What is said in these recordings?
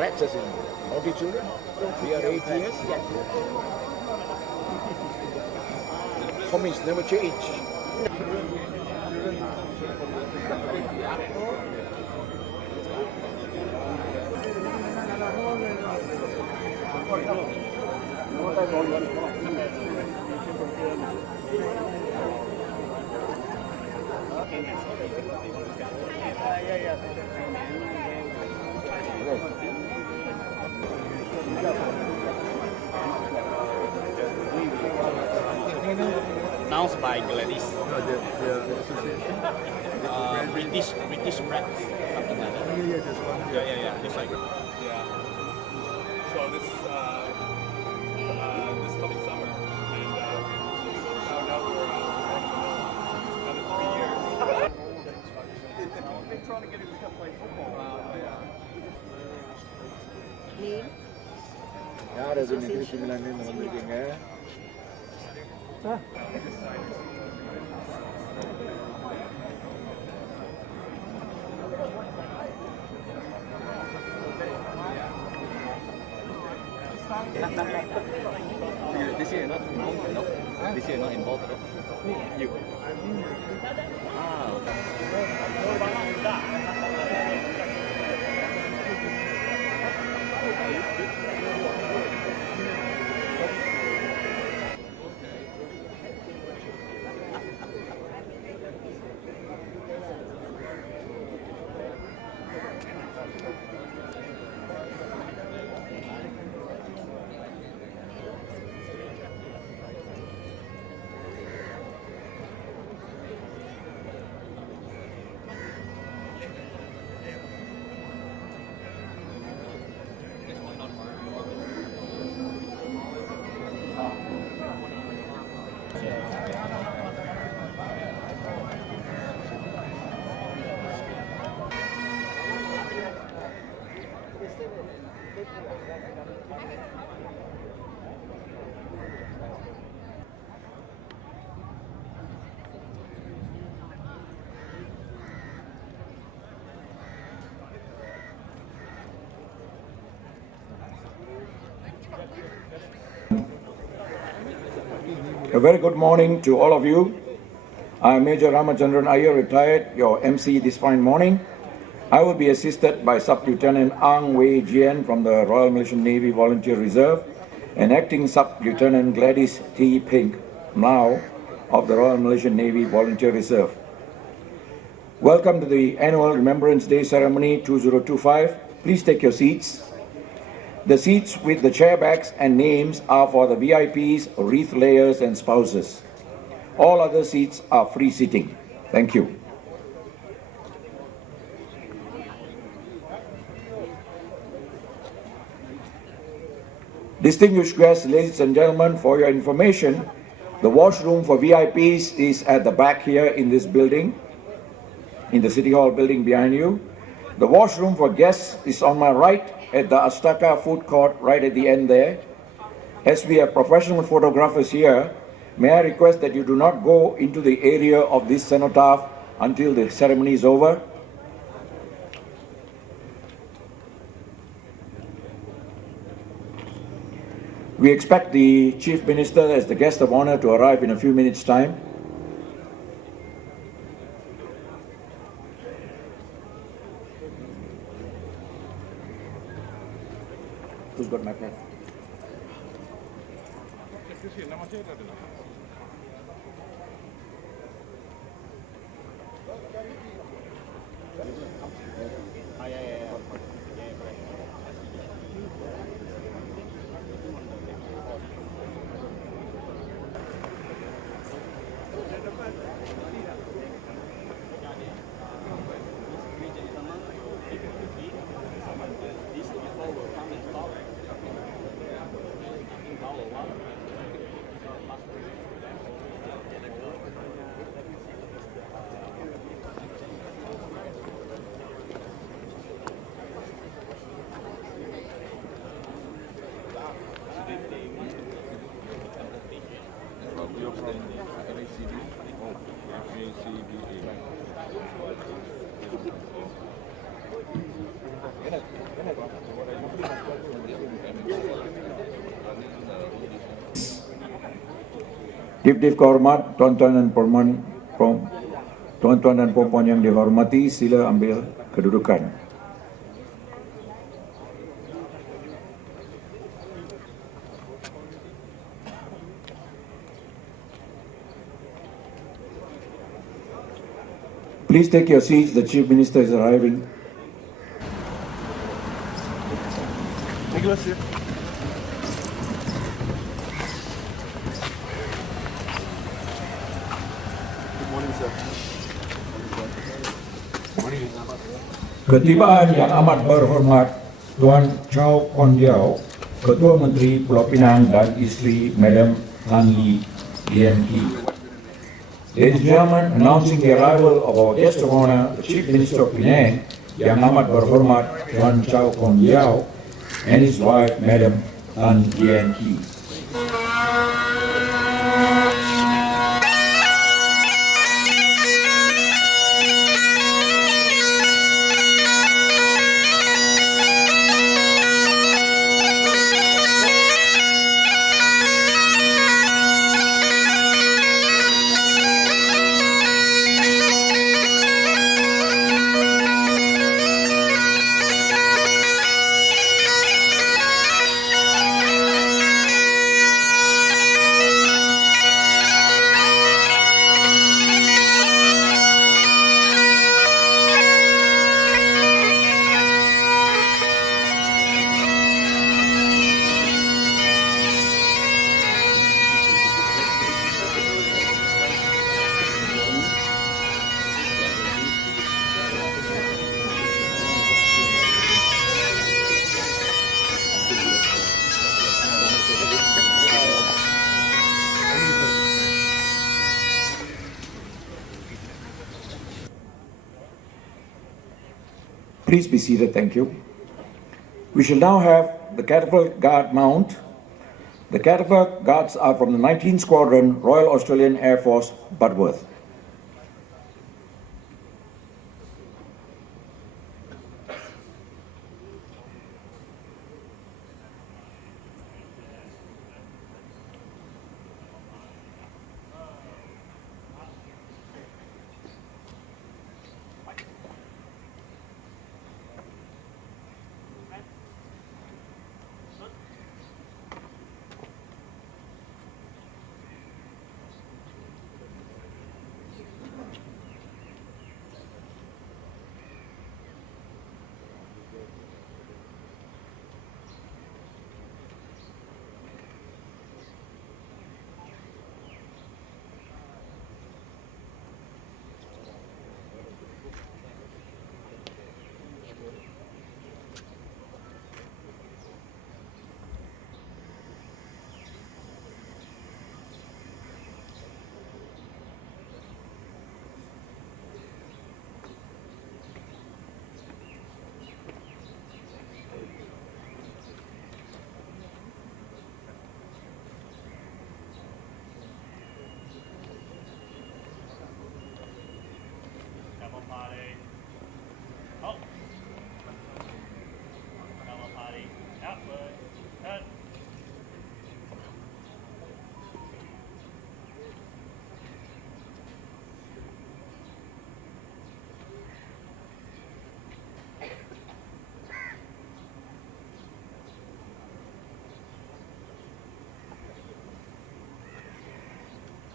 Wreaths as in naughty children. We are 8 years. Comments never change. Announced by Gladys. The association? British wreaths, something like that. Yeah, this one. Yeah, just like yeah. So this coming summer, and now we're another 3 years. They're trying to get him to come play football. யார் அது நிகழ்ச்சி விழான்னு வந்திருக்கீங்க? This year not involved, no? This year not involved at all? You? A very good morning to all of you. I am Major Ramachandran Iyer, retired, your MC this fine morning. I will be assisted by Sub-Lieutenant Ang Wei Jian from the Royal Malaysian Navy Volunteer Reserve and Acting Sub-Lieutenant Gladys T. Pink, now of the Royal Malaysian Navy Volunteer Reserve. Welcome to the annual Remembrance Day ceremony 2025. Please take your seats. The seats with the chair backs and names are for the VIPs, wreath layers, and spouses. All other seats are free seating. Thank you. Distinguished guests, ladies and gentlemen, for your information, the washroom for VIPs is at the back here in this building, in the City Hall building behind you. The washroom for guests is on my right at the Astaka food court right at the end there. As we have professional photographers here, may I request that you do not go into the area of this cenotaph until the ceremony is over. We expect the Chief Minister as the guest of honor to arrive in a few minutes' time. Who's got my pen? Dif kehormat, tuan-tuan dan puan-puan yang dihormati, sila ambil kedudukan. Please take your seats. The Chief Minister is arriving. Nicholas here. Good morning, sir. Ketibaan yang amat berhormat Tuan Chow Kon Yeow, Ketua Menteri Pulau Pinang dan isteri Madam Tan Lian Ki. Ladies and gentlemen, announcing the arrival of our guest of honor, the Chief Minister of Penang, yang amat berhormat Tuan Chow Kon Yeow, and his wife, Madam Tan Lian Ki. Please be seated, thank you. We shall now have the catapult guard mount. The catapult guards are from the 19th Squadron, Royal Australian Air Force, Budworth.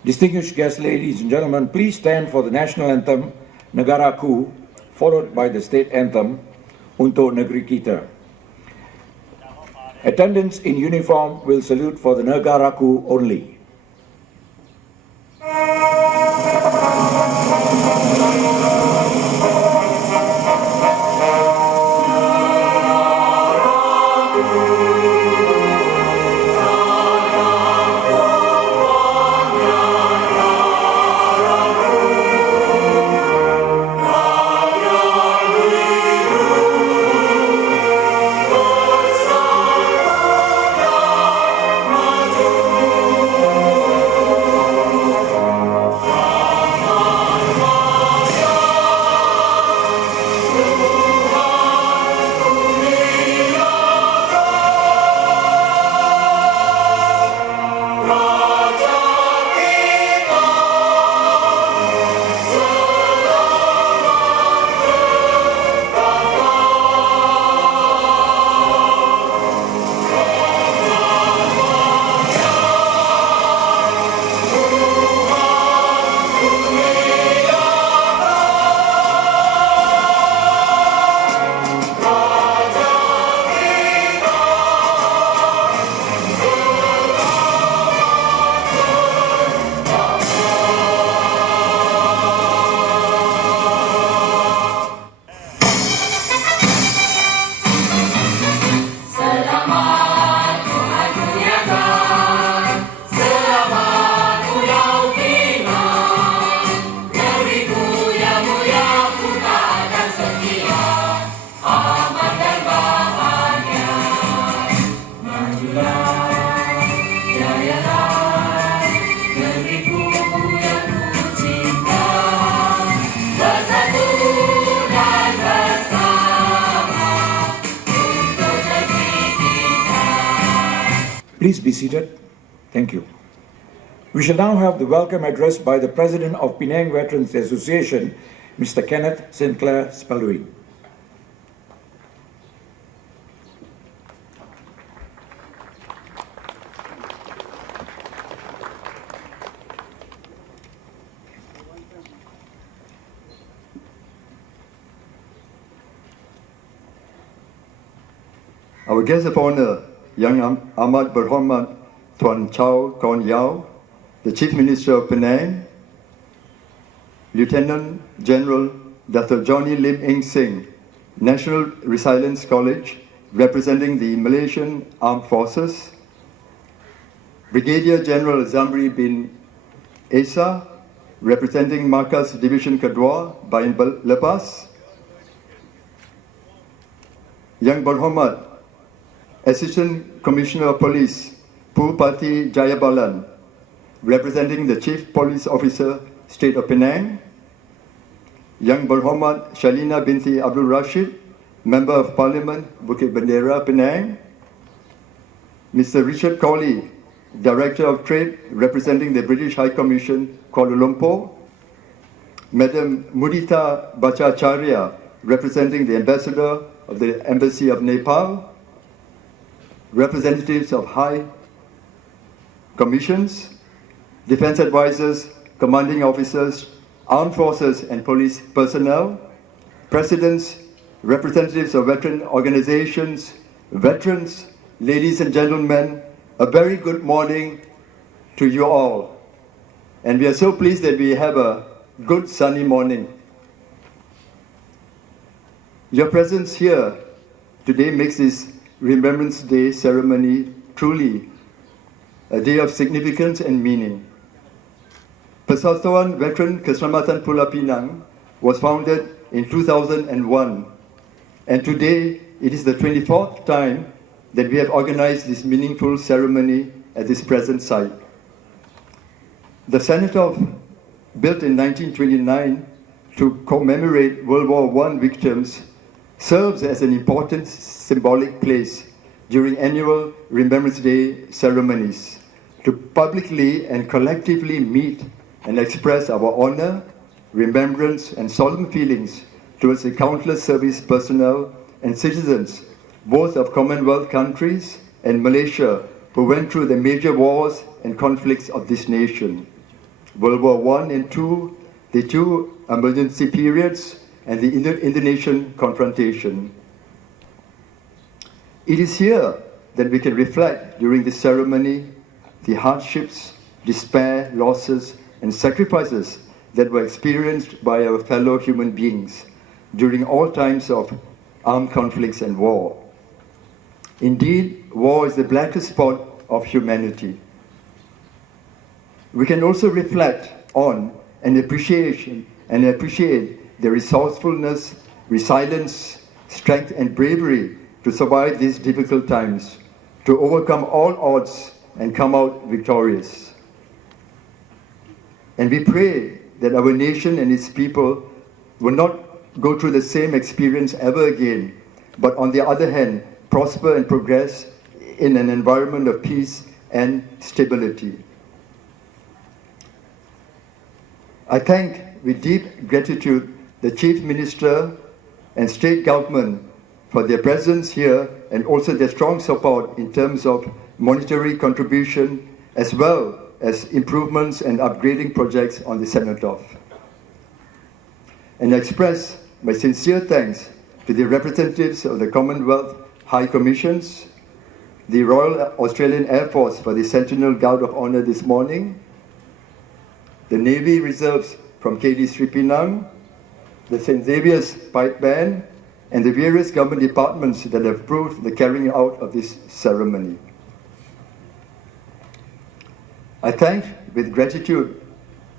Distinguished guests, ladies and gentlemen, please stand for the national anthem, Negaraku, followed by the state anthem, Untuk Negeri Kita. Attendants in uniform will salute for the Negaraku only. Please be seated. Thank you. We shall now have the welcome address by the President of Penang Veterans Association, Mr. Kenneth Speldewinde. Our guest of honor, Yang Amat Berhormat Tuan Chow Kon Yeow, the Chief Minister of Penang, Lieutenant General Dr. Johnny Lim Eng Seng, National Resilience College, representing the Malaysian Armed Forces, Brigadier General Zamri bin Esa, representing Markas Division Kedua, Bayan Lepas, Yang Berhormat Assistant Commissioner of Police, Pupati Jayabalan, representing the Chief Police Officer, State of Penang, Yang Berhormat Shalina binti Abdul Rashid, Member of Parliament, Bukit Bendera, Penang, Mr. Richard Cawley, Director of Trade, representing the British High Commission, Kuala Lumpur, Madam Mudita Bhattacharya, representing the Ambassador of the Embassy of Nepal, representatives of high commissions, defense advisors, commanding officers, armed forces and police personnel, presidents, representatives of veteran organizations, veterans, ladies and gentlemen, a very good morning to you all. And we are so pleased that we have a good sunny morning. Your presence here today makes this Remembrance Day ceremony truly a day of significance and meaning. Persatuan Veteran Keselamatan Pulau Pinang was founded in 2001, and today it is the 24th time that we have organized this meaningful ceremony at this present site. The Cenotaph, built in 1929 to commemorate World War I victims, serves as an important symbolic place during annual Remembrance Day ceremonies to publicly and collectively meet and express our honor, remembrance, and solemn feelings towards the countless service personnel and citizens, both of Commonwealth countries and Malaysia, who went through the major wars and conflicts of this nation. World War I and II, the two emergency periods, and the Indonesian Confrontation. It is here that we can reflect during this ceremony the hardships, despair, losses, and sacrifices that were experienced by our fellow human beings during all times of armed conflicts and war. Indeed, war is the blackest spot of humanity. We can also reflect on and appreciate the resourcefulness, resilience, strength, and bravery to survive these difficult times, to overcome all odds and come out victorious. And we pray that our nation and its people will not go through the same experience ever again, but on the other hand, prosper and progress in an environment of peace and stability. I thank with deep gratitude the Chief Minister and State Government for their presence here and also their strong support in terms of monetary contribution as well as improvements and upgrading projects on the Cenotaph. And I express my sincere thanks to the representatives of the Commonwealth High Commissions, the Royal Australian Air Force for the Sentinel Guard of Honour this morning, the Navy Reserves from KD3 Penang, the St. Xavier's Pipe Band, and the various government departments that have approved the carrying out of this ceremony. I thank with gratitude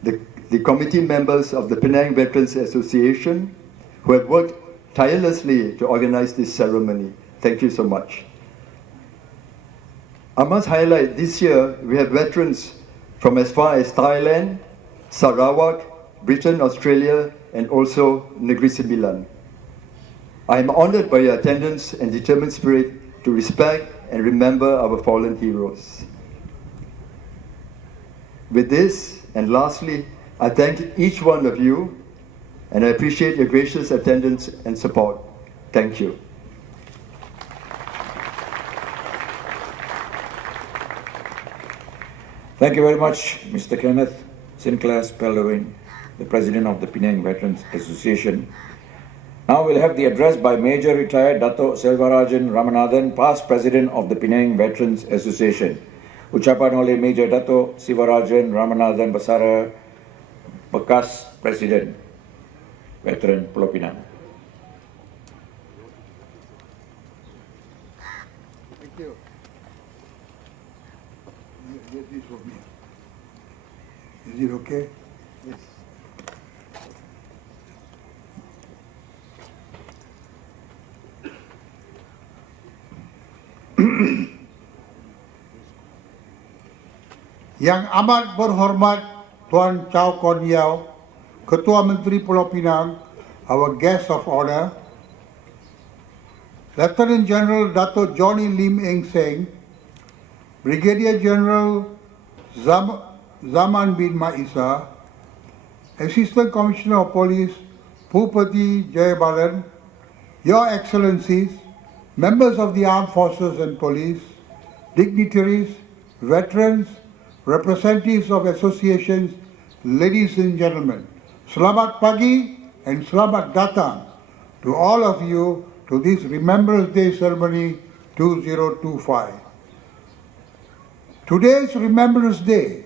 the committee members of the Penang Veterans Association who have worked tirelessly to organize this ceremony. Thank you so much. I must highlight this year we have veterans from as far as Thailand, Sarawak, Britain, Australia, and also Negeri Sembilan. I am honored by your attendance and determined spirit to respect and remember our fallen heroes. With this, and lastly, I thank each one of you, and I appreciate your gracious attendance and support. Thank you. Thank you very much, Mr. Kenneth Speldewinde, the President of the Penang Veterans Association. Now we'll have the address by Major Retired Dato' Selvarajan Ramanathan, past President of the Penang Veterans Association. Ucapan oleh Major Dato' Selvarajan Ramanathan Basara, bekas Presiden Veteran Pulau Pinang. Thank you. Get this for me. Is it okay? Yes. Yang amat berhormat Tuan Chow Kon Yeow, Ketua Menteri Pulau Pinang, our guest of honor, Lieutenant General Dato' Johnny Lim Eng Seng, Brigadier General Zaman bin Maisa, Assistant Commissioner of Police Bupati Jayabalan, Your Excellencies, members of the Armed Forces and Police, dignitaries, veterans, representatives of associations, ladies and gentlemen, Selamat Pagi and Selamat Datang to all of you to this Remembrance Day ceremony 2025. Today's Remembrance Day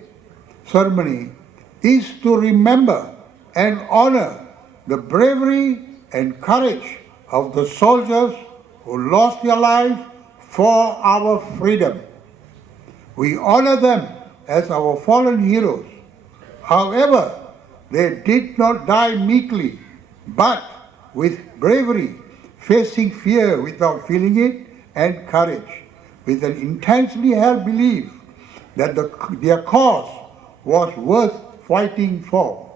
ceremony is to remember and honor the bravery and courage of the soldiers who lost their life for our freedom. We honor them as our fallen heroes. However, they did not die meekly, but with bravery, facing fear without feeling it, and courage, with an intensely held belief that their cause was worth fighting for.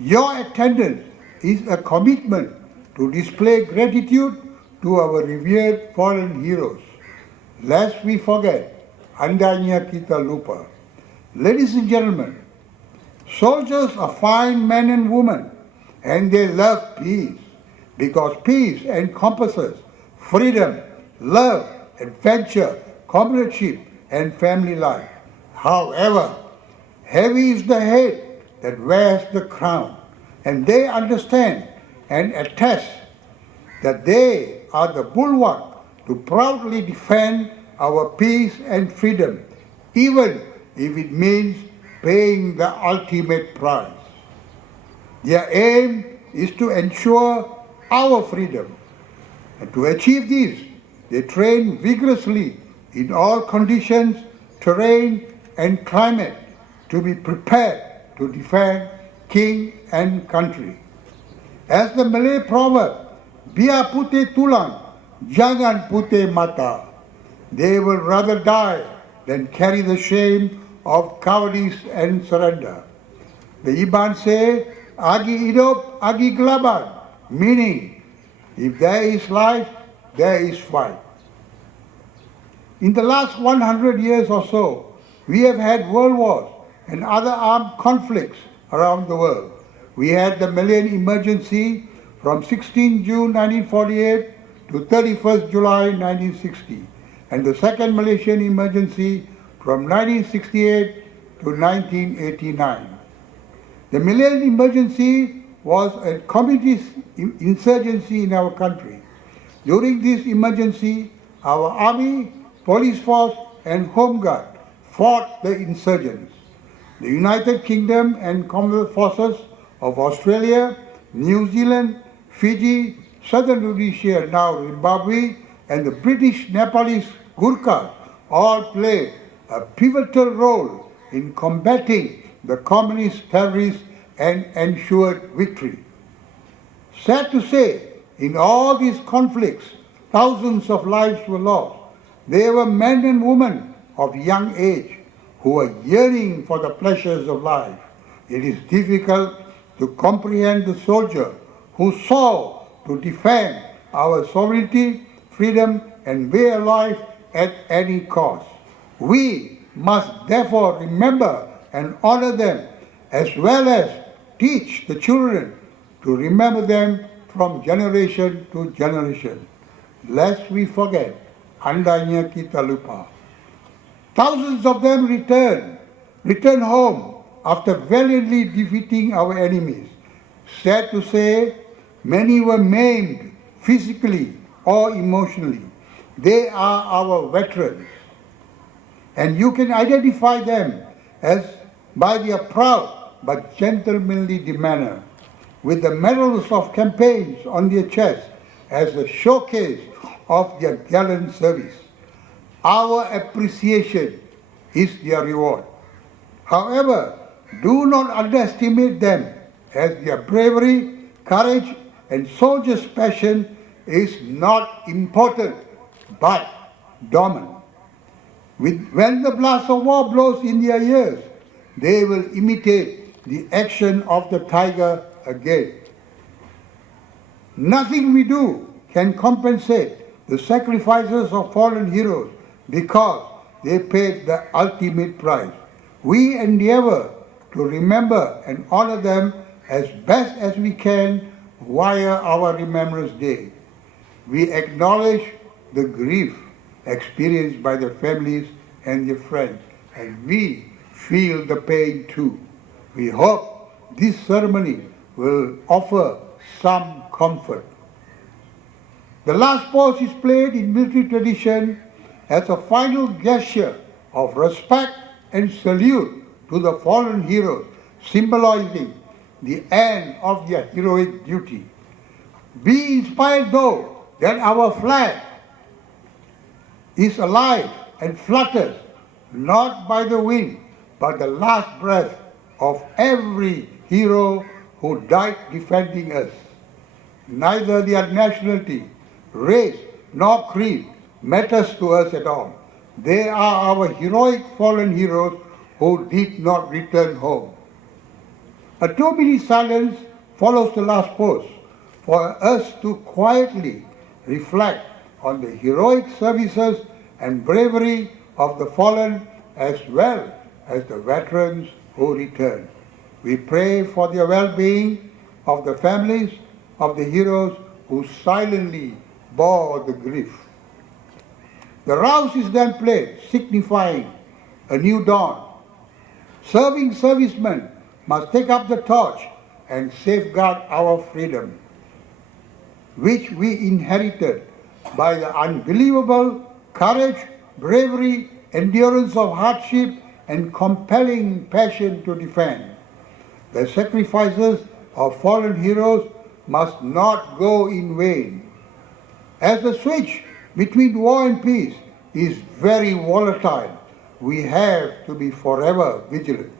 Your attendance is a commitment to display gratitude to our revered fallen heroes. Lest we forget, andainya kita lupa. Ladies and gentlemen, soldiers are fine men and women, and they love peace, because peace encompasses freedom, love, adventure, comradeship, and family life. However, heavy is the head that wears the crown, and they understand and attest that they are the bulwark to proudly defend our peace and freedom, even if it means paying the ultimate price. Their aim is to ensure our freedom. And to achieve this, they train vigorously in all conditions, terrain, and climate to be prepared to defend king and country. As the Malay proverb, biar putih tulang, jangan putih mata. They will rather die than carry the shame of cowardice and surrender. The Iban say, agi hidup, agi kelaban, meaning, if there is life, there is fight. In the last 100 years or so, we have had world wars and other armed conflicts around the world. We had the Malayan Emergency from 16 June 1948 to 31st July 1960, and the Second Malaysian Emergency from 1968 to 1989. The Malayan Emergency was a communist insurgency in our country. During this emergency, our army, police force, and home guard fought the insurgents. The United Kingdom and Commonwealth forces of Australia, New Zealand, Fiji, Southern Rhodesia, now Zimbabwe, and the British Nepalese Gurkhas all played a pivotal role in combating the communist terrorists and ensured victory. Sad to say, in all these conflicts, thousands of lives were lost. They were men and women of young age who were yearning for the pleasures of life. It is difficult to comprehend the soldier who sought to defend our sovereignty, freedom, and way of life at any cost. We must therefore remember and honor them, as well as teach the children to remember them from generation to generation. Lest we forget, andainya kita lupa. Thousands of them returned home after valiantly defeating our enemies. Sad to say, many were maimed physically or emotionally. They are our veterans. And you can identify them as by their proud but gentlemanly demeanor, with the medals of campaigns on their chests as a showcase of their gallant service. Our appreciation is their reward. However, do not underestimate them, as their bravery, courage, and soldier's passion is not important but dominant. When the blast of war blows in their ears, they will imitate the action of the tiger again. Nothing we do can compensate the sacrifices of fallen heroes because they paid the ultimate price. We endeavor to remember and honor them as best as we can via our Remembrance Day. We acknowledge the grief experienced by their families and their friends, and we feel the pain too. We hope this ceremony will offer some comfort. The last pose is played in military tradition as a final gesture of respect and salute to the fallen heroes, symbolizing the end of their heroic duty. Be inspired though that our flag is alive and flutters not by the wind but the last breath of every hero who died defending us. Neither their nationality, race, nor creed matters to us at all. They are our heroic fallen heroes who did not return home. A 2-minute silence follows the last pose for us to quietly reflect on the heroic services and bravery of the fallen as well as the veterans who return. We pray for the well-being of the families of the heroes who silently bore the grief. The rouse is then played, signifying a new dawn. Serving servicemen must take up the torch and safeguard our freedom, which we inherited by the unbelievable courage, bravery, endurance of hardship, and compelling passion to defend. The sacrifices of fallen heroes must not go in vain. As the switch between war and peace is very volatile, we have to be forever vigilant.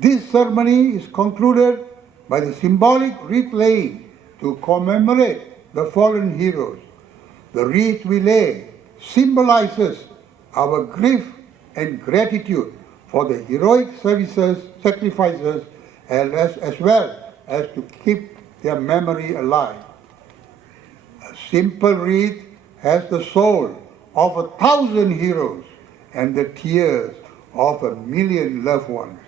This ceremony is concluded by the symbolic wreath laying to commemorate the fallen heroes. The wreath we lay symbolizes our grief and gratitude for the heroic sacrifices, as well as to keep their memory alive. A simple wreath has the soul of 1,000 heroes and the tears of 1,000,000 loved ones.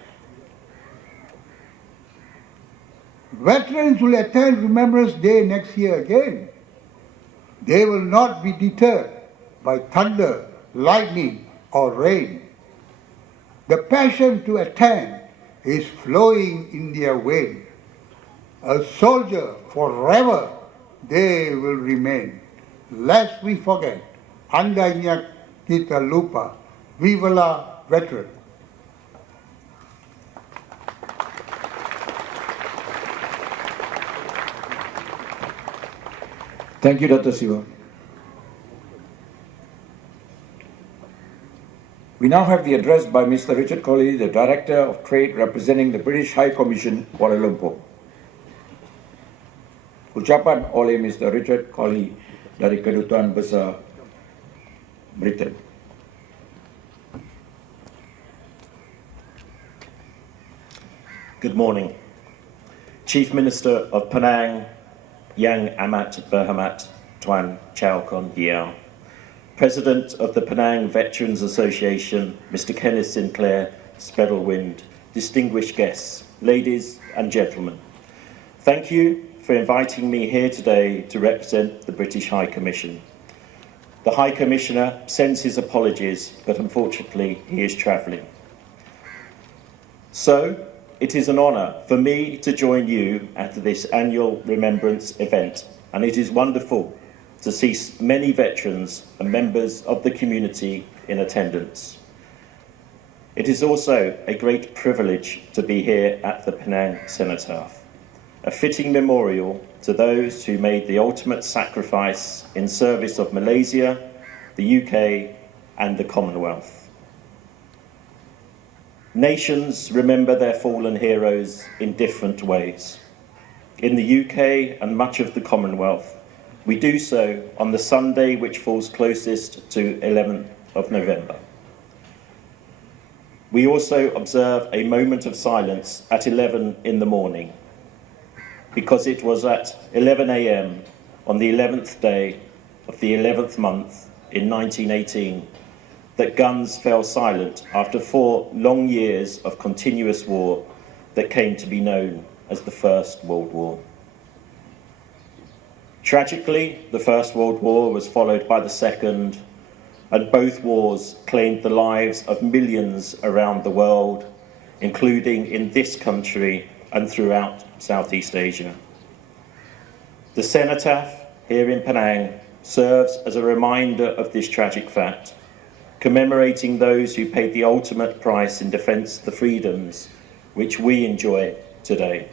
Veterans will attend Remembrance Day next year again. They will not be deterred by thunder, lightning, or rain. The passion to attend is flowing in their veins. A soldier forever they will remain. Lest we forget, andainya kita lupa, viva veteran. Thank you, Dr. Siva. We now have the address by Mr. Richard Colley, the Director of Trade representing the British High Commission, Kuala Lumpur. Ucapan oleh Mr. Richard Colley dari Kedutaan Besar Britain. Good morning. Chief Minister of Penang, Yang Amat Berhormat Tuan Chow Kon Yeow, President of the Penang Veterans Association, Mr. Kenneth Speldewinde, distinguished guests, ladies and gentlemen, thank you for inviting me here today to represent the British High Commission. The High Commissioner sends his apologies, but unfortunately he is travelling. So, it is an honour for me to join you at this annual Remembrance event, and it is wonderful to see many veterans and members of the community in attendance. It is also a great privilege to be here at the Penang Cenotaph, a fitting memorial to those who made the ultimate sacrifice in service of Malaysia, the UK, and the Commonwealth. Nations remember their fallen heroes in different ways. In the UK and much of the Commonwealth, we do so on the Sunday which falls closest to 11th of November. We also observe a moment of silence at 11 in the morning, because it was at 11 a.m. on the 11th day of the 11th month in 1918 that guns fell silent after 4 long years of continuous war that came to be known as the First World War. Tragically, the First World War was followed by the Second, and both wars claimed the lives of millions around the world, including in this country and throughout Southeast Asia. The Cenotaph here in Penang serves as a reminder of this tragic fact, commemorating those who paid the ultimate price in defence of the freedoms which we enjoy today.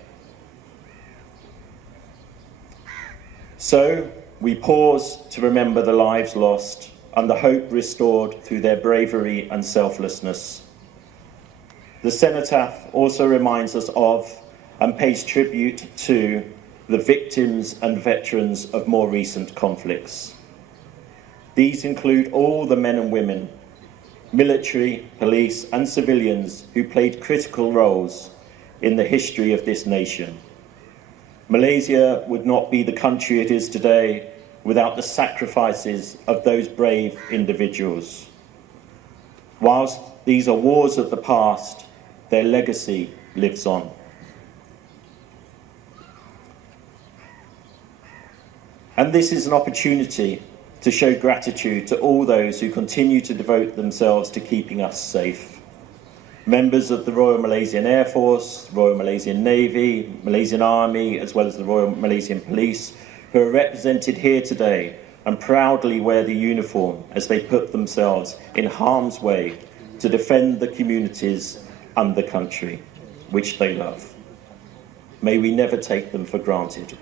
So, we pause to remember the lives lost and the hope restored through their bravery and selflessness. The Cenotaph also reminds us of and pays tribute to the victims and veterans of more recent conflicts. These include all the men and women, military, police and civilians who played critical roles in the history of this nation. Malaysia would not be the country it is today without the sacrifices of those brave individuals. Whilst these are wars of the past, their legacy lives on. And this is an opportunity to show gratitude to all those who continue to devote themselves to keeping us safe. members of the Royal Malaysian Air Force, Royal Malaysian Navy, Malaysian Army, as well as the Royal Malaysian Police, who are represented here today and proudly wear the uniform as they put themselves in harm's way to defend the communities and the country which they love. May we never take them for granted.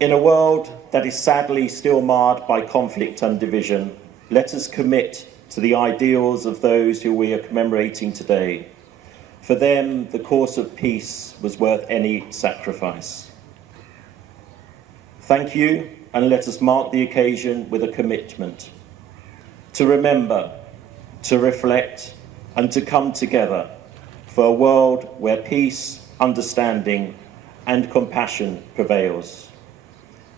In a world that is sadly still marred by conflict and division, let us commit to the ideals of those who we are commemorating today. For them, the cause of peace was worth any sacrifice. Thank you, and let us mark the occasion with a commitment to remember, to reflect, and to come together for a world where peace, understanding, and compassion prevails.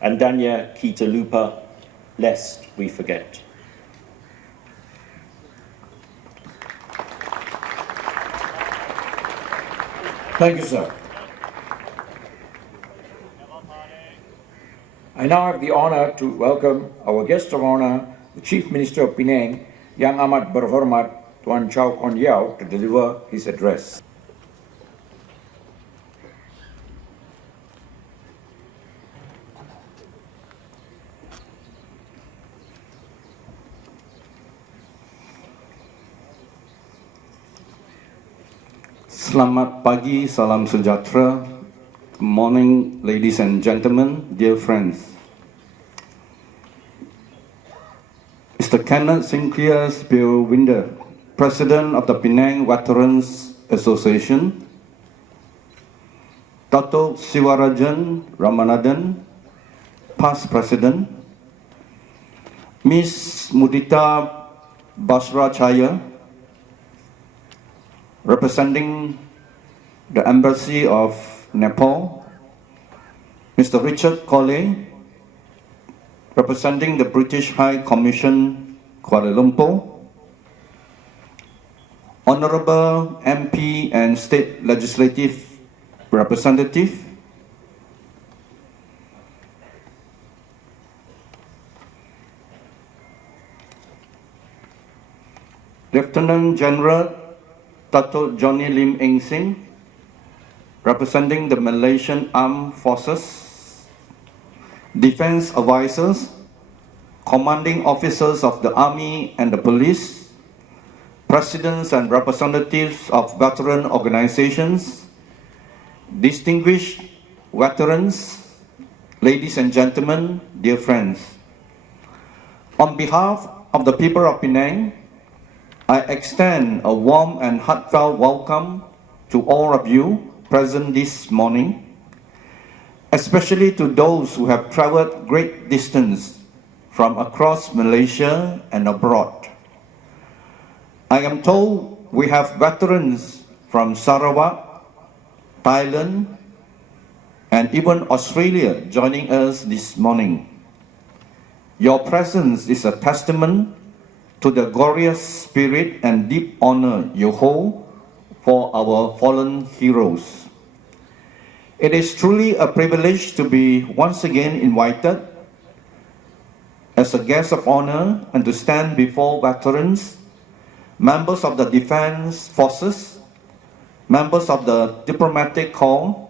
Andanya kita lupa, lest we forget. Thank you, sir. I now have the honor to welcome our guest of honor, the Chief Minister of Penang, Yang Amat Berhormat Tuan Chow Kon Yeow, to deliver his address. Selamat pagi, salam sejahtera. Good morning, ladies and gentlemen, dear friends. Mr. Kenneth Speldewinde, President of the Penang Veterans Association, Dato' Siwarajan Ramanathan, past President, Ms. Mudita Basrachaya, representing the Embassy of Nepal, Mr. Richard Colley, representing the British High Commission, Kuala Lumpur, Honorable MP and State Legislative Representative, Lieutenant General Dato' Johnny Lim Eng Sing, representing the Malaysian Armed Forces, Defence Advisors, Commanding Officers of the Army and the Police, Presidents and Representatives of Veteran Organizations, distinguished veterans, ladies and gentlemen, dear friends. On behalf of the people of Penang, I extend a warm and heartfelt welcome to all of you present this morning, especially to those who have traveled great distance from across Malaysia and abroad. I am told we have veterans from Sarawak, Thailand, and even Australia joining us this morning. Your presence is a testament to the glorious spirit and deep honor you hold for our fallen heroes. It is truly a privilege to be once again invited as a guest of honor and to stand before veterans, members of the Defence Forces, members of the Diplomatic Corps,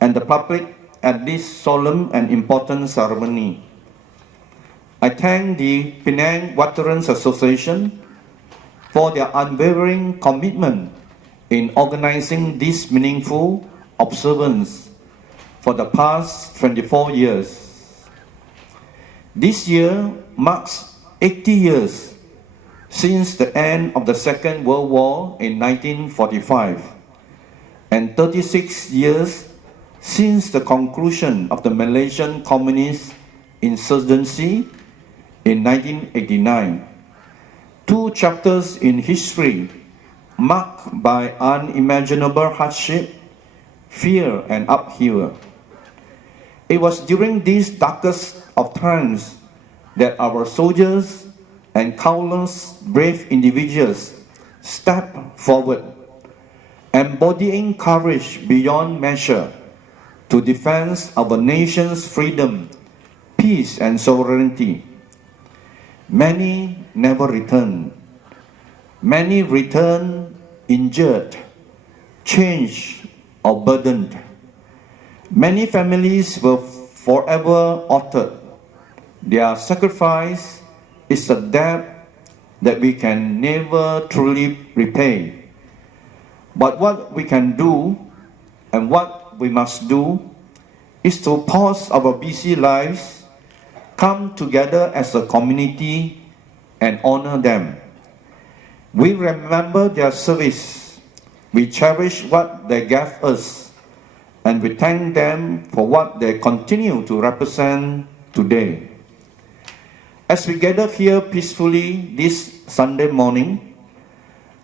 and the public at this solemn and important ceremony. I thank the Penang Veterans Association for their unwavering commitment in organizing this meaningful observance for the past 24 years. This year marks 80 years since the end of the Second World War in 1945 and 36 years since the conclusion of the Malaysian Communist insurgency in 1989. Two chapters in history marked by unimaginable hardship, fear, and upheaval. It was during these darkest of times that our soldiers and countless brave individuals stepped forward, embodying courage beyond measure to defend our nation's freedom, peace, and sovereignty. Many never returned, Many return injured, changed, or burdened. Many families were forever altered. Their sacrifice is a debt that we can never truly repay. But what we can do and what we must do is to pause our busy lives, come together as a community, and honor them. We remember their service, we cherish what they gave us, and we thank them for what they continue to represent today. As we gather here peacefully this Sunday morning,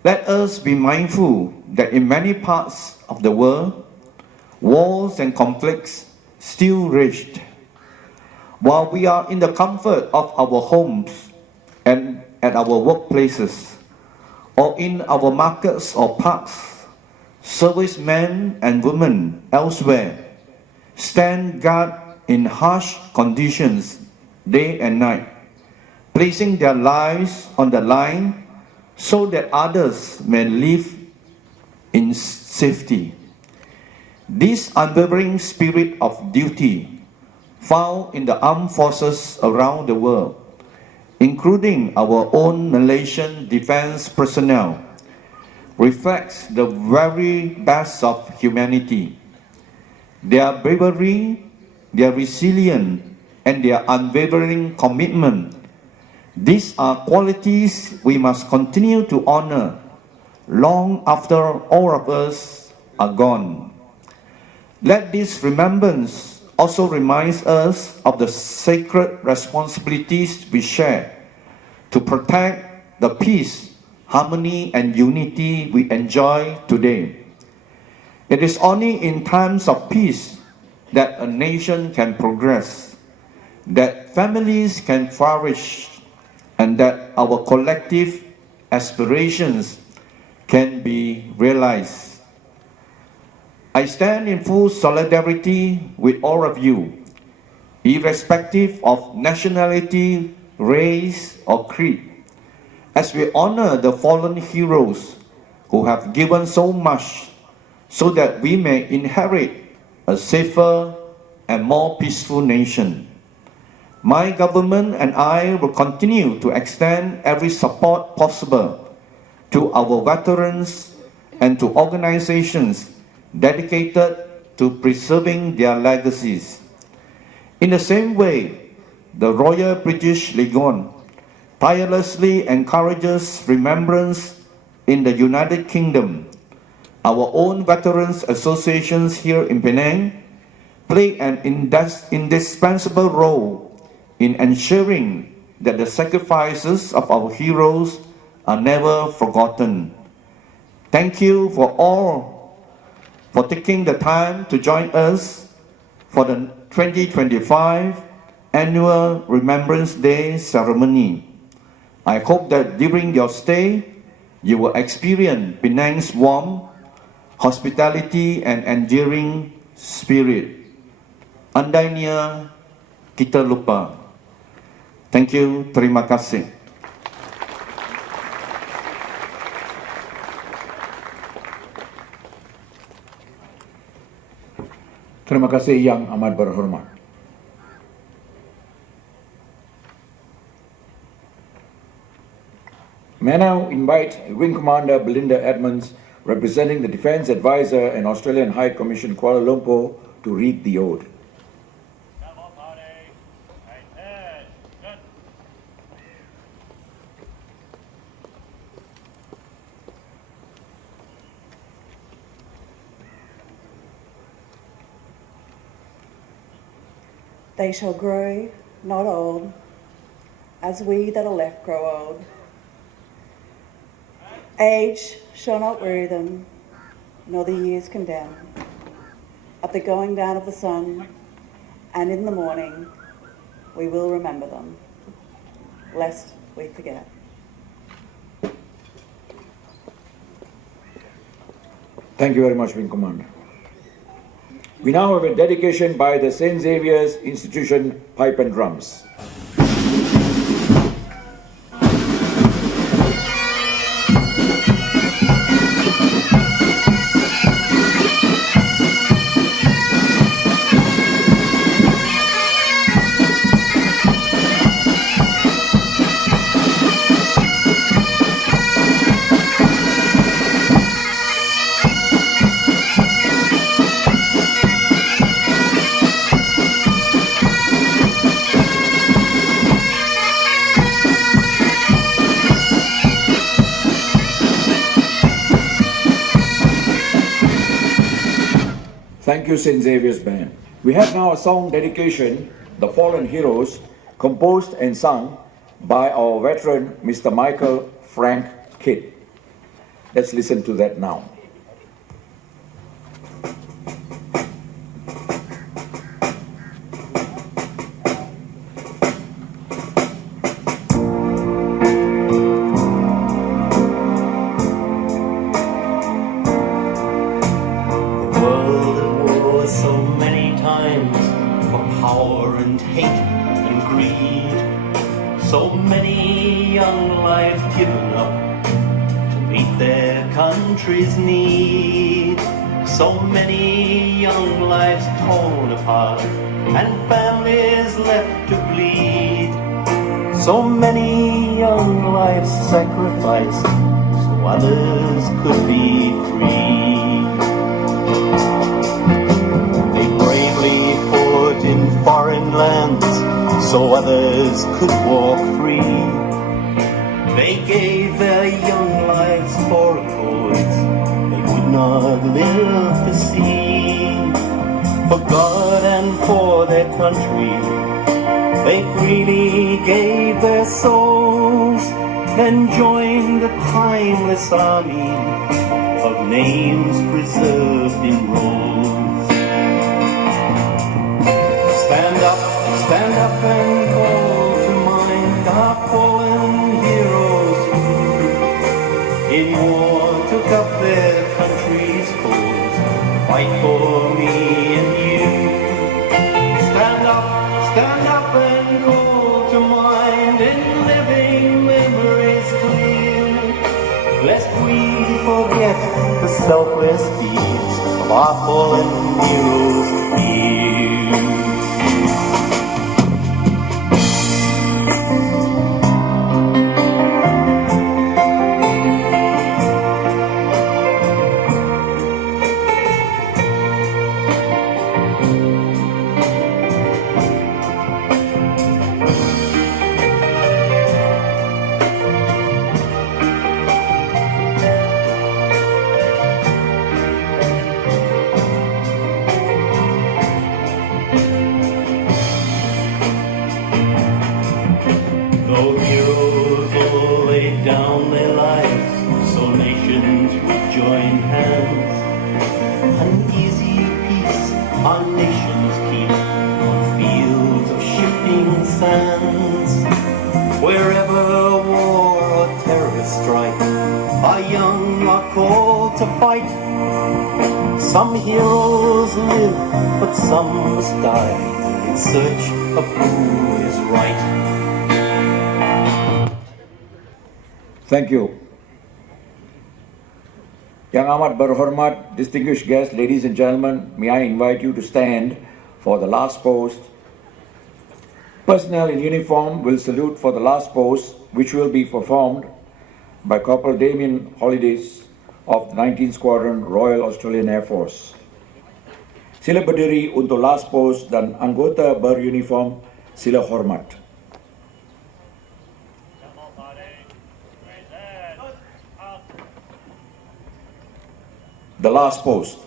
let us be mindful that in many parts of the world, wars and conflicts still raged. While we are in the comfort of our homes and at our workplaces, or in our markets or parks, servicemen and women elsewhere stand guard in harsh conditions day and night, placing their lives on the line so that others may live in safety. This unwavering spirit of duty found in the armed forces around the world, including our own Malaysian defense personnel, reflects the very best of humanity. Their bravery, their resilience, and their unwavering commitment, these are qualities we must continue to honor long after all of us are gone. Let this remembrance also remind us of the sacred responsibilities we share to protect the peace, harmony, and unity we enjoy today. It is only in times of peace that a nation can progress, that families can flourish, and that our collective aspirations can be realized. I stand in full solidarity with all of you, irrespective of nationality, race, or creed, as we honor the fallen heroes who have given so much so that we may inherit a safer and more peaceful nation. My government and I will continue to extend every support possible to our veterans and to organizations dedicated to preserving their legacies. In the same way, the Royal British Legion tirelessly encourages remembrance in the United Kingdom. Our own Veterans Associations here in Penang play an indispensable role in ensuring that the sacrifices of our heroes are never forgotten. Thank you for taking the time to join us for the 2025 Annual Remembrance Day ceremony. I hope that during your stay, you will experience Penang's warmth, hospitality, and enduring spirit. Andainya kita lupa. Thank you, terima kasih. Terima kasih yang amat berhormat. May I now invite Wing Commander Belinda Edmonds, representing the Defence Advisor and Australian High Commission Kuala Lumpur, to read the oath. They shall grow, not old, as we that are left grow old. Age shall not weary them, nor the years condemn. At the going down of the sun, and in the morning, we will remember them, lest we forget. Thank you very much, Wing Commander. We now have a dedication by the St. Xavier's Institution Pipe and Drums. Thank you, St. Xavier's Band. We have now a song dedication, The Fallen Heroes, composed and sung by our veteran, Mr. Michael Frank Kidd. Let's listen to that now. So many young lives given up to meet their country's need. So many young lives torn apart and families left to bleed. So many young lives sacrificed so others could be free. They bravely fought in foreign lands so others could walk free. They gave their young lives for a cause they would not live to see. For God and for their country, they freely gave their souls, then joined the timeless army of names preserved in rolls. Stand up and call to mind our fallen heroes who in war took up their country's cause to fight for me and you. Stand up and call to mind in living memories clear, lest we forget the selfless deeds of our fallen heroes here. Though heroes all laid down their lives, so nations would join hands. Uneasy peace our nations keep on fields of shifting sands. Wherever war or terror strike, our young are called to fight. Some heroes live, but some must die in search of who is right. Thank you. Yang amat berhormat, distinguished guests, ladies and gentlemen, may I invite you to stand for the last post. Personnel in uniform will salute for the last post, which will be performed by Corporal Damien Hollidays of the 19th Squadron, Royal Australian Air Force. Sila berdiri untuk last post dan anggota beruniform sila hormat. The last post.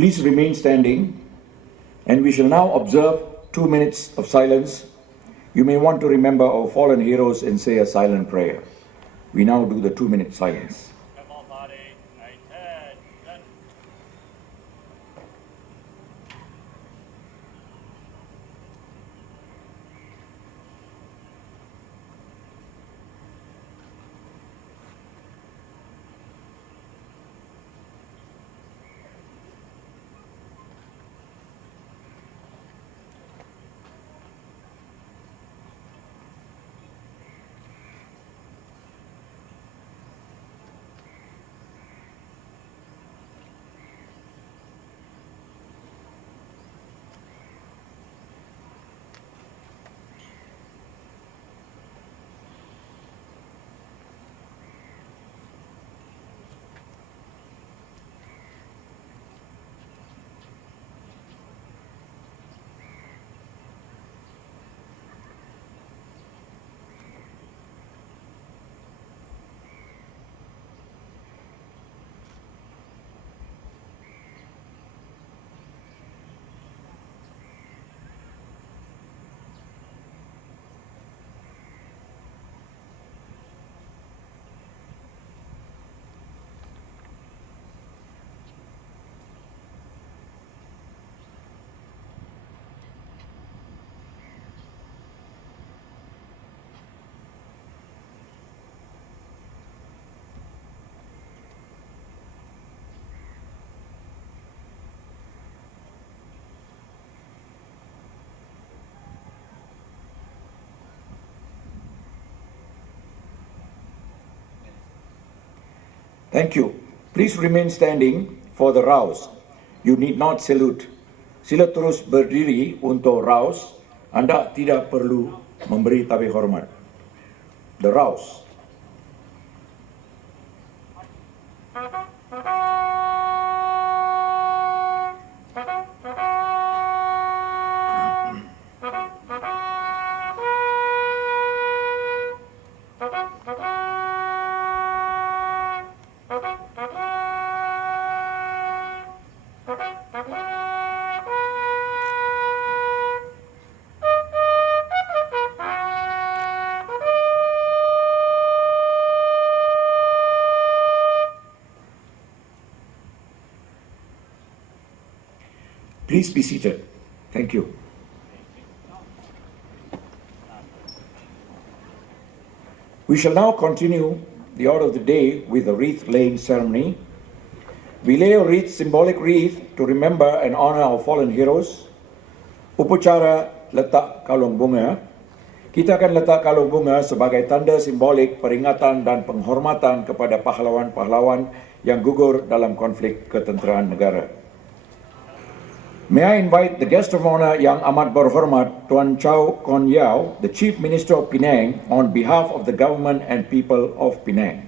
Please remain standing, and we shall now observe 2 minutes of silence. You may want to remember our fallen heroes and say a silent prayer. We now do the 2-minute silence. Come on, buddy. 8, 10, 10. Thank you. Please remain standing for the rouse. You need not salute. Sila terus berdiri untuk rouse. Anda tidak perlu memberi tabik hormat. The rouse. Please be seated. Thank you. We shall now continue the order of the day with the wreath laying ceremony. We lay a wreath, symbolic wreath, to remember and honor our fallen heroes. Upacara letak kalung bunga. Kita akan letak kalung bunga sebagai tanda simbolik peringatan dan penghormatan kepada pahlawan-pahlawan yang gugur dalam konflik ketenteraan negara. May I invite the guest of honor Yang Amat Berhormat Tuan Chow Kon Yeow, the Chief Minister of Penang, on behalf of the government and people of Penang.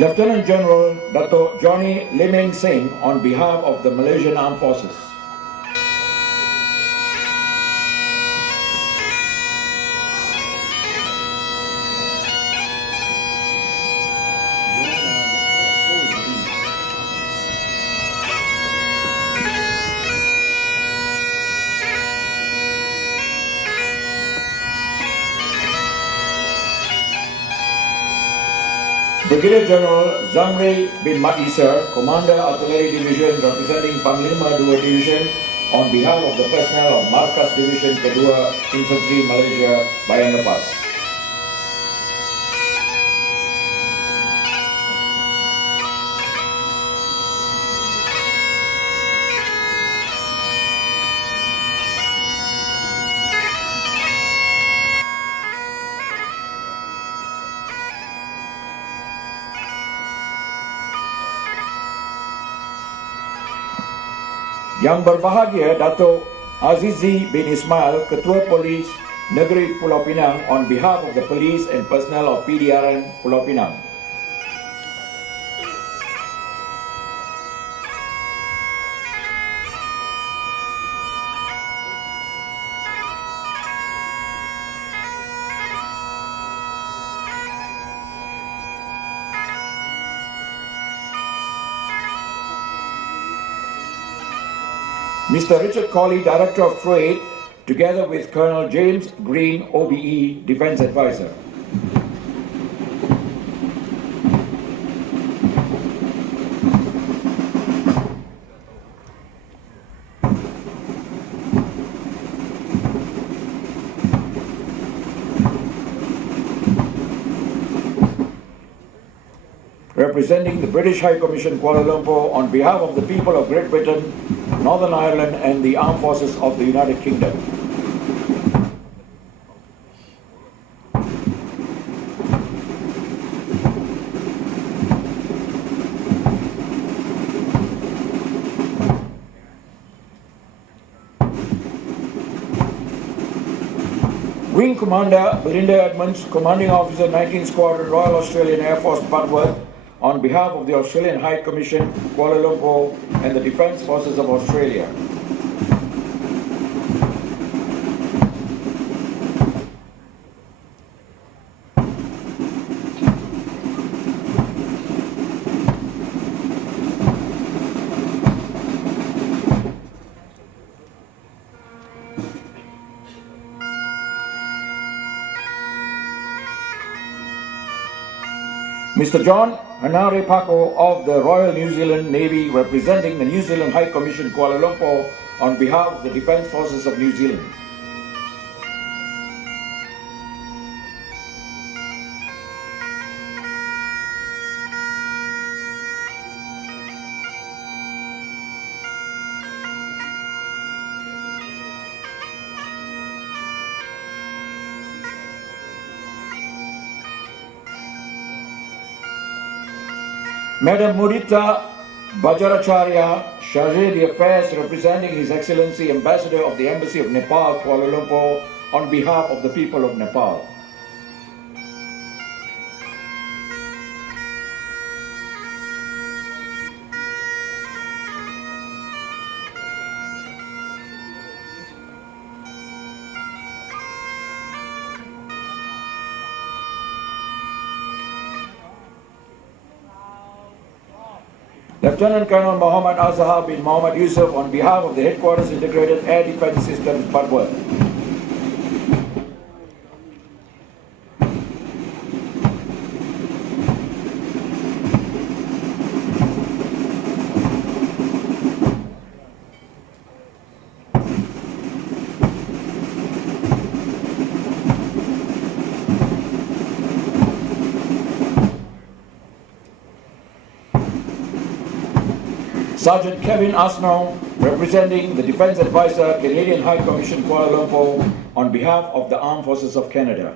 Lieutenant General Dato' Johnny Lim Eng Seng on behalf of the Malaysian Armed Forces. Brigadier General Zamri bin Mat Isar, Commander Artillery Division representing Panglima II Division on behalf of the personnel of Markas Division Kedua Infantry Malaysia, Bayan Lepas. Yang berbahagia Dato' Azizi bin Ismail, Ketua Polis Negeri Pulau Pinang, on behalf of the police and personnel of PDRN Pulau Pinang. Mr. Richard Colley, Director of Trade, together with Colonel James Green, OBE, Defense Advisor. Representing the British High Commission Kuala Lumpur on behalf of the people of Great Britain, Northern Ireland and the Armed Forces of the United Kingdom. Wing Commander Belinda Edmonds, Commanding Officer 19th Squadron, Royal Australian Air Force, Butworth, on behalf of the Australian High Commission, Kuala Lumpur and the Defence Forces of Australia. Mr. John Hanare Paco of the Royal New Zealand Navy, representing the New Zealand High Commission Kuala Lumpur on behalf of the Defence Forces of New Zealand. Madam Mudita Bajaracharya, Chargé d'Affaires, representing His Excellency Ambassador of the Embassy of Nepal, Kuala Lumpur, on behalf of the people of Nepal. Lieutenant Colonel Muhammad Azhar bin Muhammad Yusuf on behalf of the Headquarters Integrated Air Defence Systems, Butworth. Sergeant Kevin Asnong, representing the Defence Advisor, Canadian High Commission Kuala Lumpur, on behalf of the Armed Forces of Canada.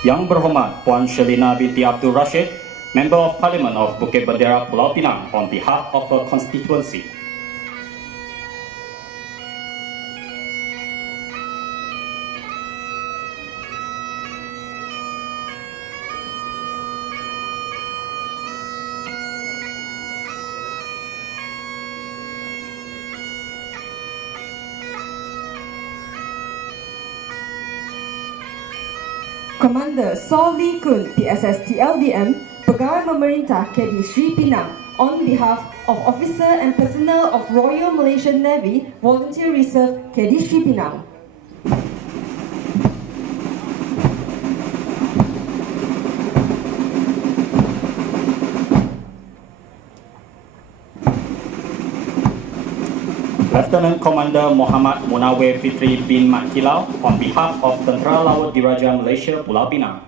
Yang Berhormat Puan Shelina binti Abdul Rashid, Member of Parliament of Bukit Bendera, Pulau Pinang, on behalf of her constituency. Commander Saw Lee Kun, PSS TLDM, Pegawai Pemerintah KD Sri Pinang, on behalf of officer and personnel of Royal Malaysian Navy Volunteer Reserve KD Sri Pinang. Lieutenant Commander Muhammad Munawir Fitri bin Mat Kilau, on behalf of Tentera Laut Diraja Malaysia, Pulau Pinang.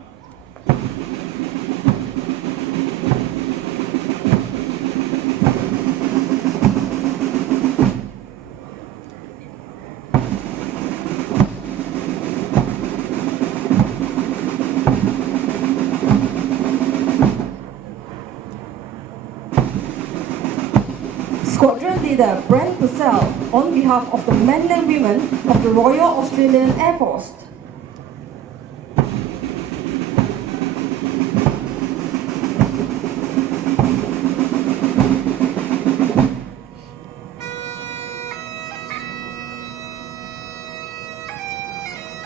Leader Brent Purcell on behalf of the men and women of the Royal Australian Air Force.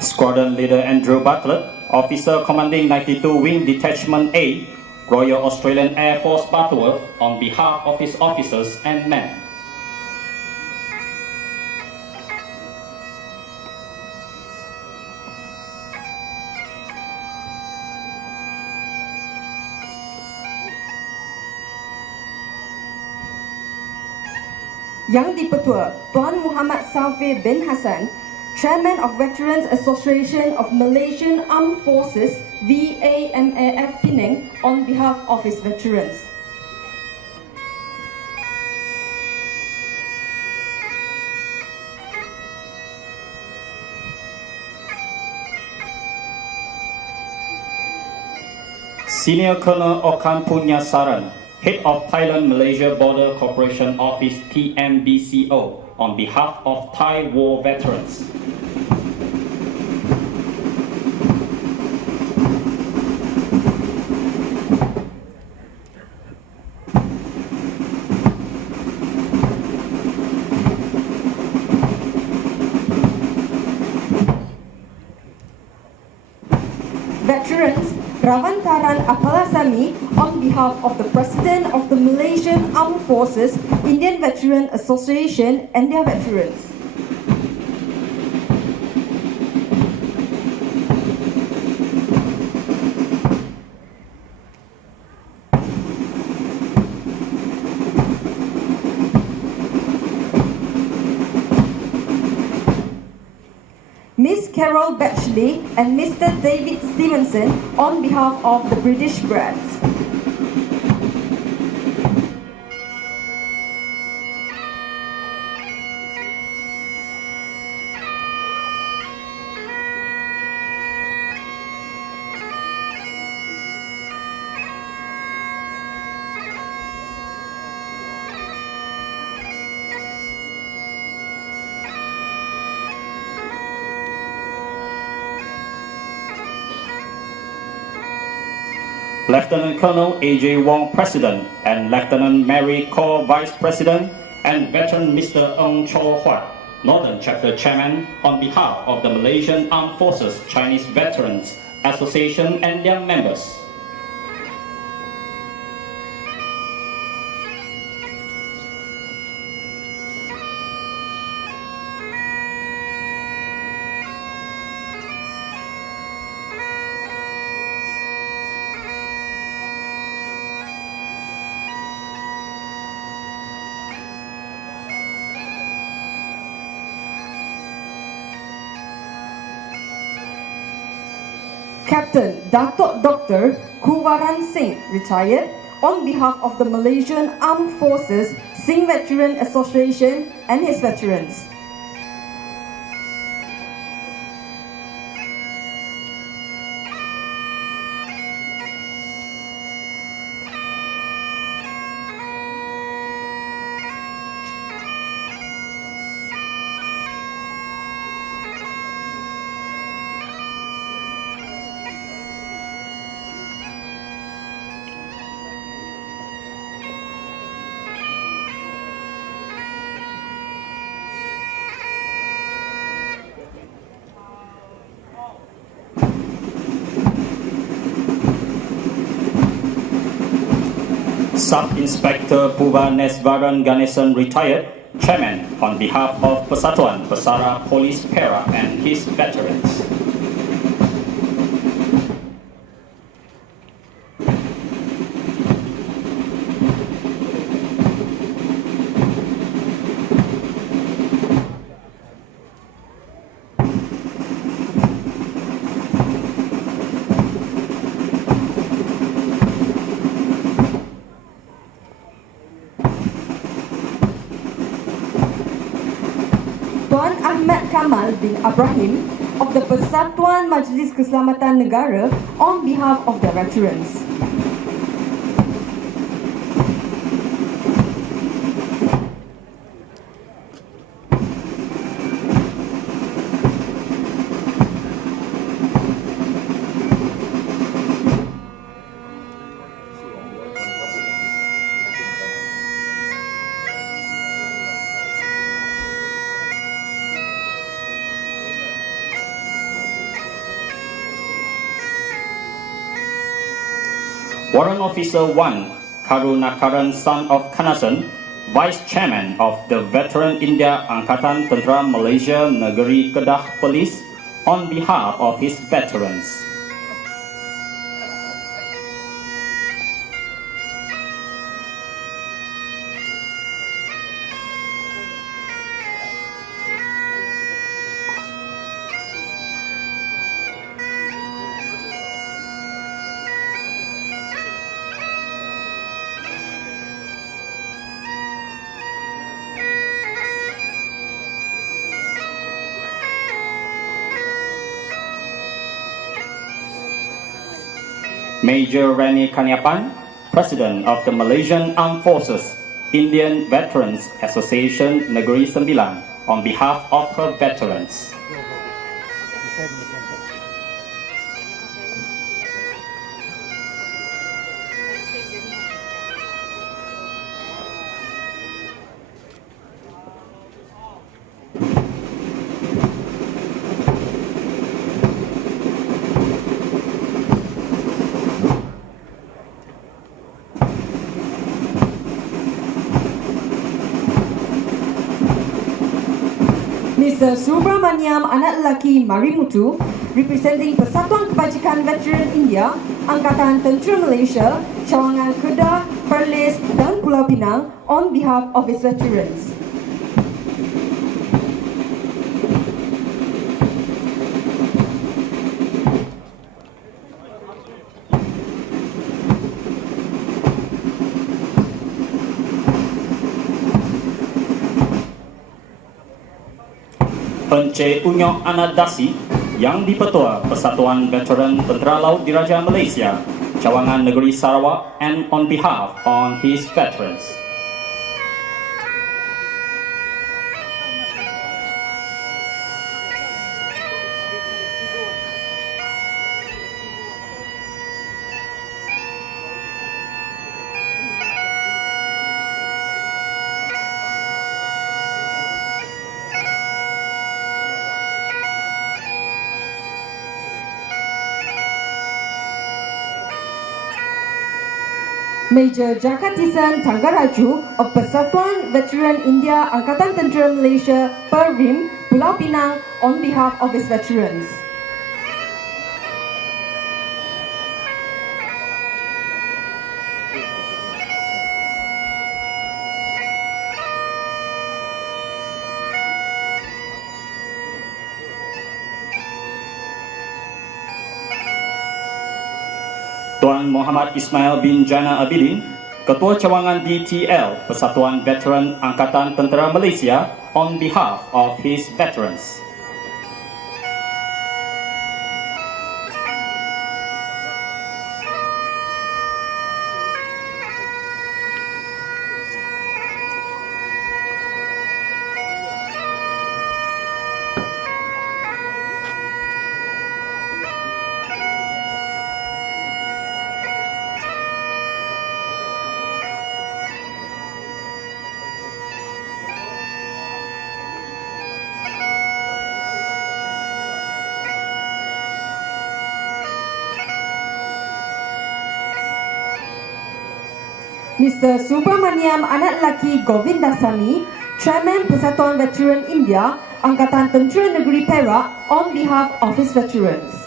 Squadron Leader Andrew Bartlett, Officer Commanding 92 Wing Detachment A, Royal Australian Air Force Butterworth, on behalf of his officers and men. Yang di-Pertua Tuan Muhammad Safir bin Hassan, Chairman of Veterans Association of Malaysian Armed Forces VAMAF Penang, on behalf of his veterans. Senior Colonel Okan Punyasaran, Head of Thailand-Malaysia Border Cooperation Office TMBCO, on behalf of Thai war veterans. Veterans Ravantaran Apalasami, on behalf of the President of the Malaysian Armed Forces Indian Veteran Association and their veterans. Miss Carol Batchley and Mr. David Stevenson, on behalf of the British Brads. Lieutenant Colonel A.J. Wong, President, and Lieutenant Mary Kaur, Vice President, and veteran Mr. Ng Cho Huat, Northern Chapter Chairman, on behalf of the Malaysian Armed Forces Chinese Veterans Association and their members. Captain Datuk Dr. Kuvaran Singh, retired, on behalf of the Malaysian Armed Forces Singh Veteran Association and his veterans. Sub-Inspector Puvanesvaran Ganesan, retired, Chairman, on behalf of Persatuan Pesara Polis Perak and his veterans. Tuan Ahmad Kamal bin Ibrahim of the Persatuan Majlis Keselamatan Negara, on behalf of their veterans. Warrant Officer 1, Karunakaran son of Kanasan, Vice Chairman of the Veteran India Angkatan Tentera Malaysia Negeri Kedah Police, on behalf of his veterans. Major Rani Kanyapan, President of the Malaysian Armed Forces, Indian Veterans Association Negeri Sembilan, on behalf of her veterans. Mr. Subramaniam Anak Lelaki Marimutu, representing Persatuan Kebajikan Veteran India, Angkatan Tentera Malaysia, Cawangan Kedah, Perlis dan Pulau Pinang, on behalf of its veterans. Encik Unyok Anadasi, Yang di-Pertua Persatuan Veteran Tentera Laut Diraja Malaysia, Cawangan Negeri Sarawak, and on behalf of his veterans. Major Jakatisan Tanggaraju of Persatuan Veteran India Angkatan Tentera Malaysia Perim, Pulau Pinang, on behalf of its veterans. Tuan Muhammad Ismail bin Jana Abidin, Ketua Cawangan DTL Persatuan Veteran Angkatan Tentera Malaysia, on behalf of his veterans. Mr. Subramaniam Anak Lelaki Govindasamy, Chairman Persatuan Veteran India, Angkatan Tentera Negeri Perak, on behalf of his veterans.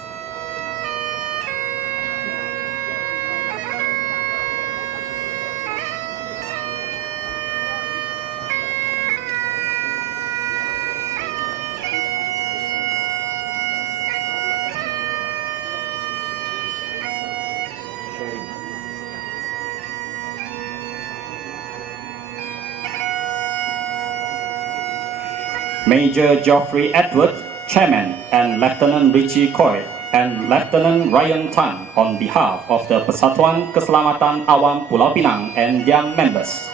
Major Geoffrey Edward, Chairman, and Lieutenant Richie Coy, and Lieutenant Ryan Tan, on behalf of the Persatuan Keselamatan Awam Pulau Pinang and their members.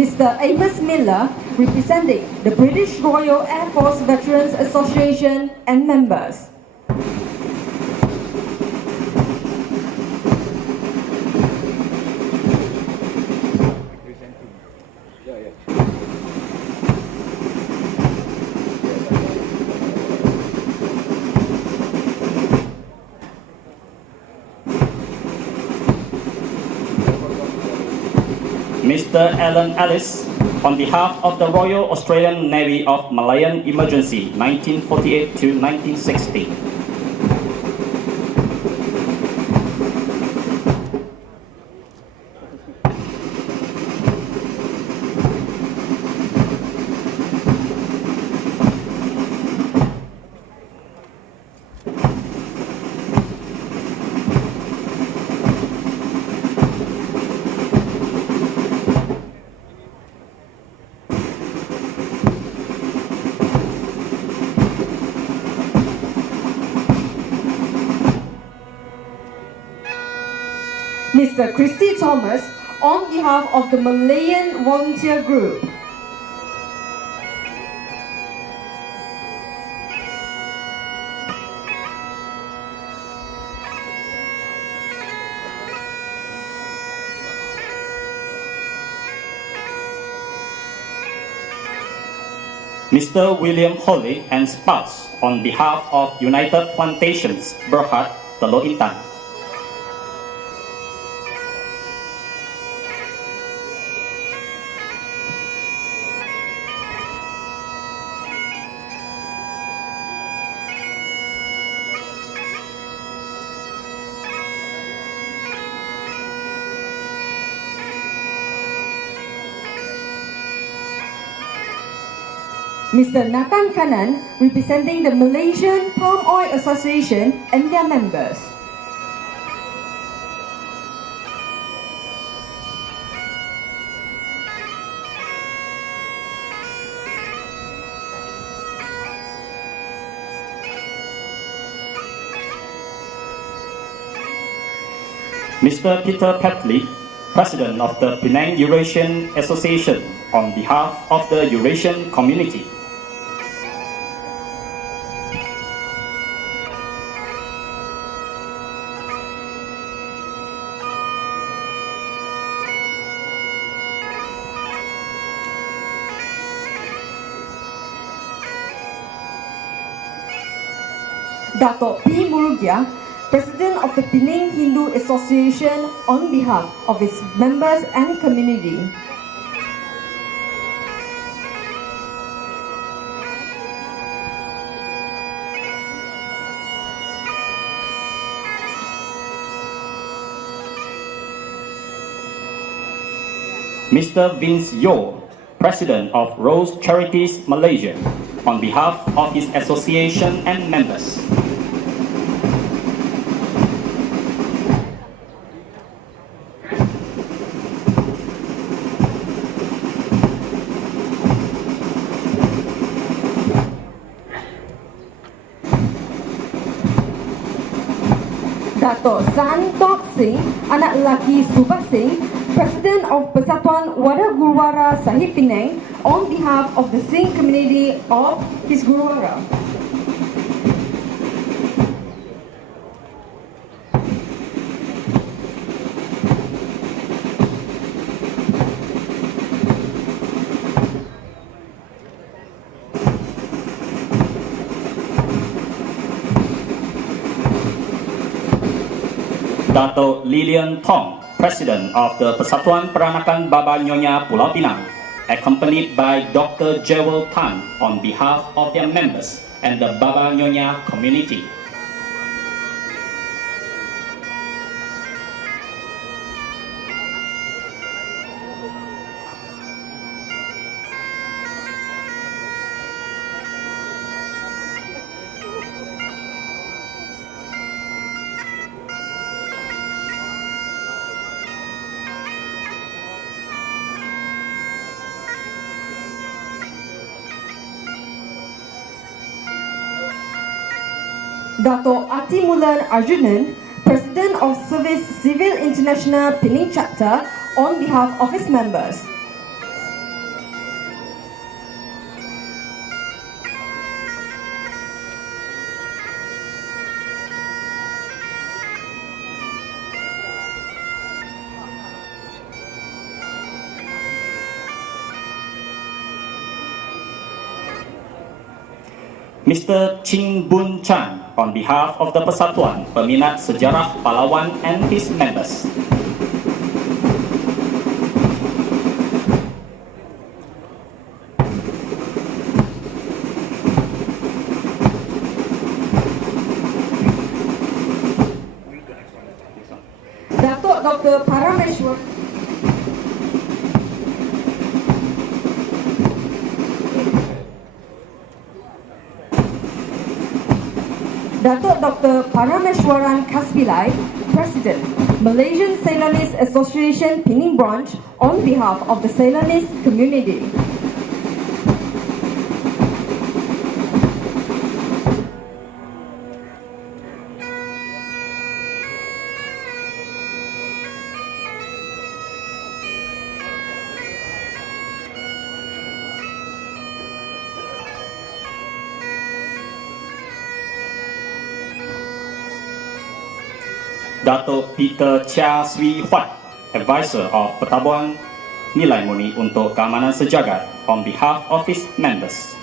Mr. Amos Miller, representing the British Royal Air Force Veterans Association and members. Mr. Alan Ellis, on behalf of the Royal Australian Navy of Malayan Emergency 1948 to 1960. Mr. Christy Thomas, on behalf of the Malayan Volunteer Group. Mr. William Holley and spouse, on behalf of United Plantations, Berhad, Teluk Intan. Mr. Nathan Kanan, representing the Malaysian Palm Oil Association and their members. Mr. Peter Petley, President of the Penang Eurasian Association, on behalf of the Eurasian community. Dato' P. Murugia, President of the Penang Hindu Association, on behalf of its members and community. Mr. Vince Yeow, President of Rose Charities Malaysia, on behalf of his association and members. Dato' San Tok Singh, anak lelaki Subah Singh, President of Persatuan Wadah Gurwara Sahib Penang, on behalf of the Singh community of his Gurwara. Dato' Lilian Tong, President of the Persatuan Peranakan Baba Nyonya Pulau Pinang, accompanied by Dr. Jewel Tan on behalf of their members and the Baba Nyonya community. Dato' Atimulan Arjunan, President of Service Civil International Penang Chapter, on behalf of his members. Mr. Ching Bun Chan on behalf of the Persatuan Peminat Sejarah Pahlawan and his members. Datuk Dr. Parameshwar Datuk Dr. Parameshwaran Kaspilai, President, Malaysian Ceylonese Association Penang Branch, on behalf of the Ceylonese community. Datuk Peter Chia Swee Huat, Advisor of Pertabuan Nilai Murni untuk Keamanan Sejagat, on behalf of his members.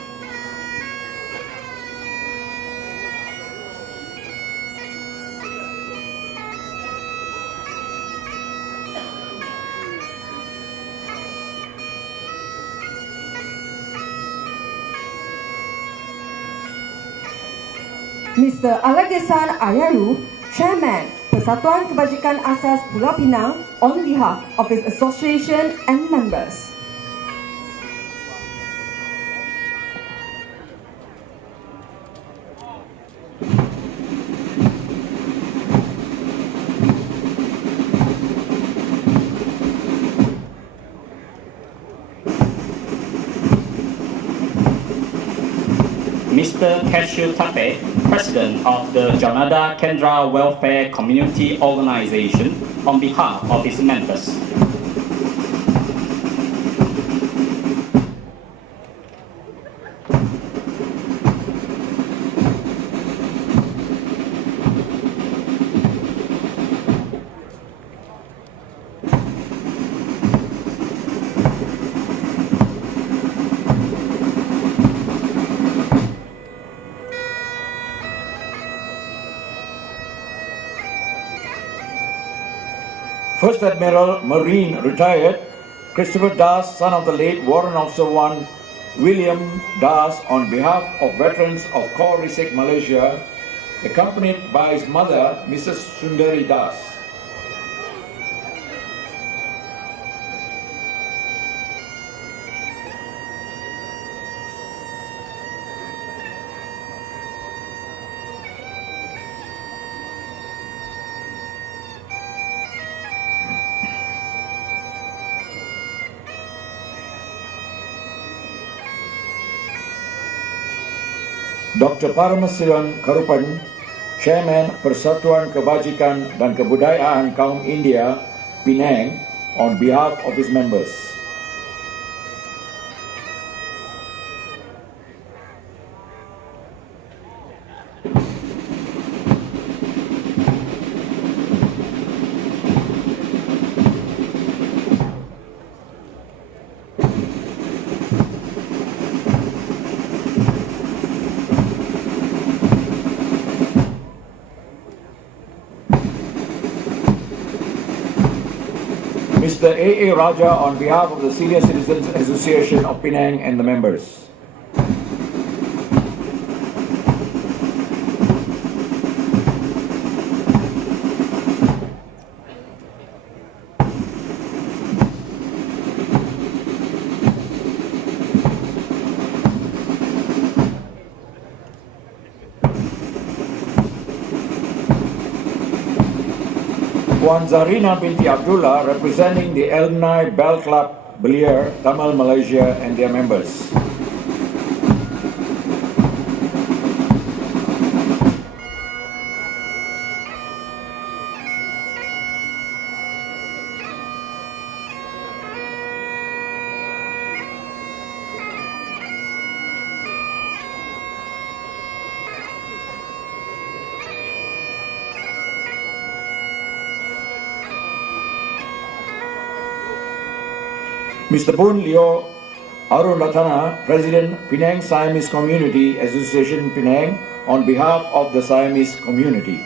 Mr. Alagesan Ayaru, Chairman, Persatuan Kebajikan Asas Pulau Pinang, on behalf of his association and members. Mr. Cashew Tape, President of the Janada Kendra Welfare Community Organization, on behalf of his members. First Admiral, Marine, retired, Christopher Das, son of the late Warrant Officer 1, William Das, on behalf of veterans of Corps Risik, Malaysia, accompanied by his mother, Mrs. Sundari Das. Dr. Paramasivan Karupan, Chairman Persatuan Kebajikan dan Kebudayaan Kaum India, Penang, on behalf of his members. Mr. A. Raja on behalf of the Senior Citizens Association of Penang and the members. Puan Zarina binti Abdullah, representing the Alumni Bell Club, Belia, Tamil Malaysia, and their members. Mr. Boon Leo Arun Ratana, President, Penang Siamese Community Association, Penang, on behalf of the Siamese community.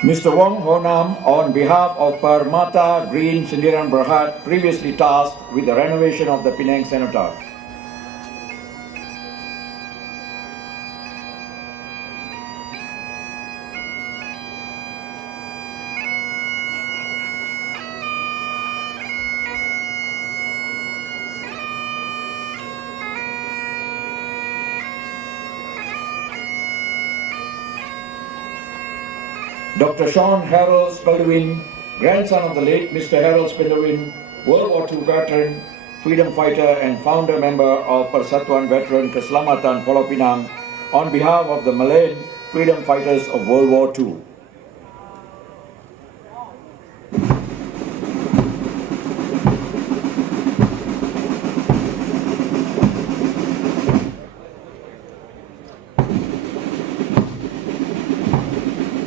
Mr. Wong Ho Nam, on behalf of Permata Green Sindiran Berhad, previously tasked with the renovation of the Penang Cenotaph. Dr. Sean Harold Speldewinde, grandson of the late Mr. Harold Speldewinde, World War II veteran, freedom fighter and founder member of Persatuan Veteran Keselamatan Pulau Pinang, on behalf of the Malayan freedom fighters of World War II.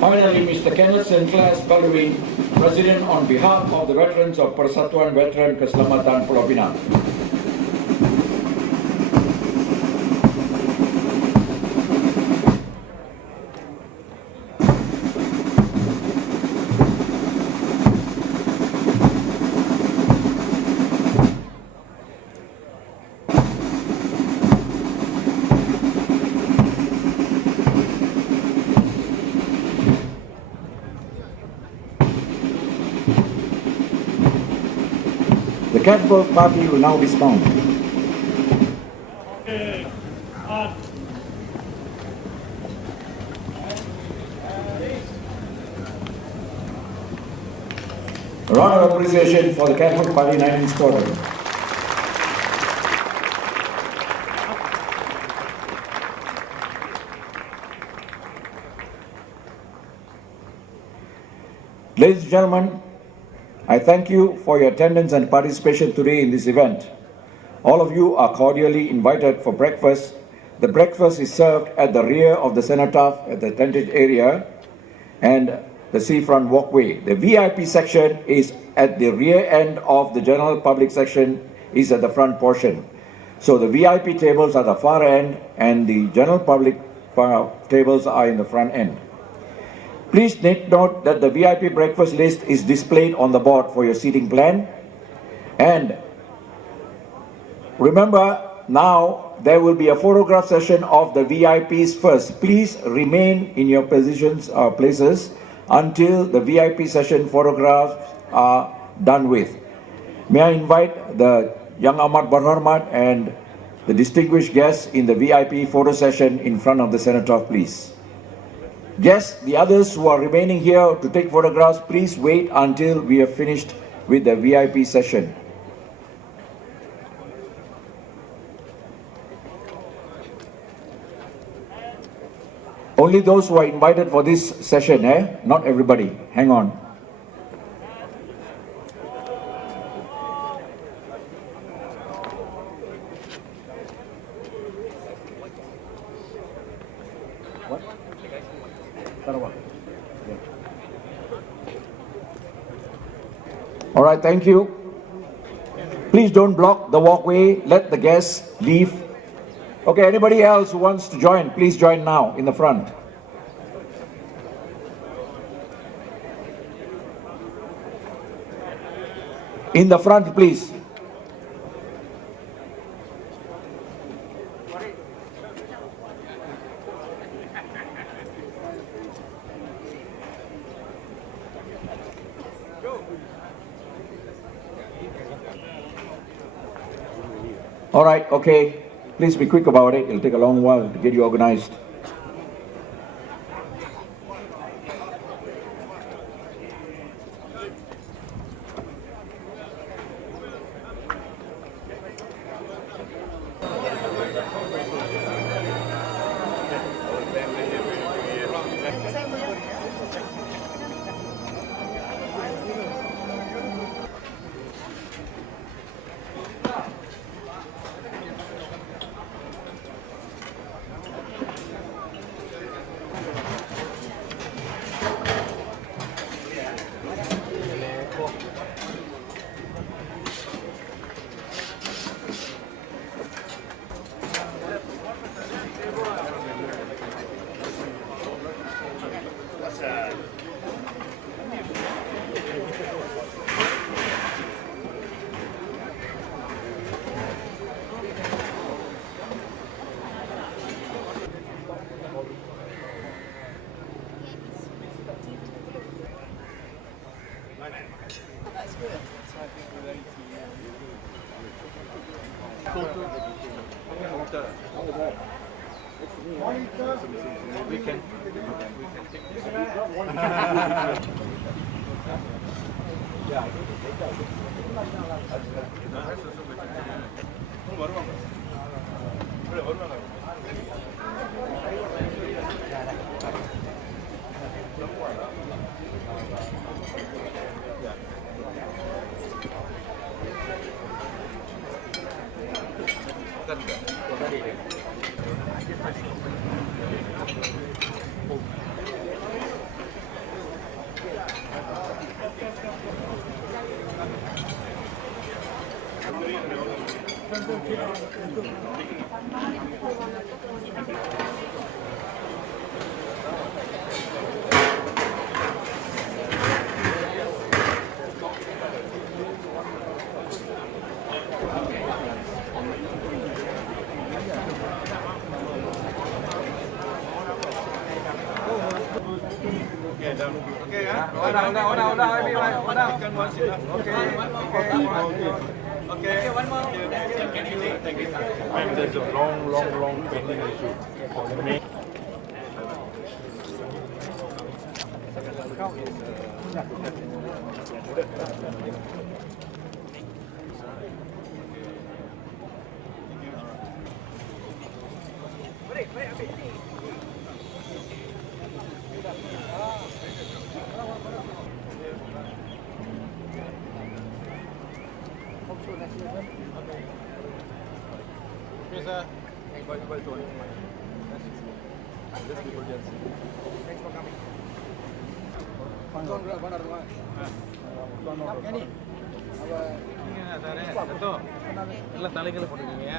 Finally, Mr. Kenneth Speldewinde, President on behalf of the veterans of Persatuan Veteran Keselamatan Pulau Pinang. The catwalk party will now dismount. A round of appreciation for the catwalk party 19 Squadron. Ladies and gentlemen, I thank you for your attendance and participation today in this event. All of you are cordially invited for breakfast. The breakfast is served at the rear of the Cenotaph at the tented area and the seafront walkway. The VIP section is at the rear end of the general public section is at the front portion. So the VIP tables are the far end and the general public tables are in the front end. Please take note that the VIP breakfast list is displayed on the board for your seating plan. And remember, now there will be a photograph session of the VIPs first. Please remain in your positions or places until the VIP session photographs are done with. May I invite the Yang Amat Berhormat and the distinguished guests in the VIP photo session in front of the Cenotaph, please. Guests, the others who are remaining here to take photographs, please wait until we have finished with the VIP session. Only those who are invited for this session, not everybody. Hang on. All right, thank you. Please don't block the walkway. Let the guests leave. Okay, anybody else who wants to join, please join now in the front. In the front, please. All right, okay. Please be quick about it. It'll take a long while to get you organized. family every year. That's good. We can There's a long pending issue. Ini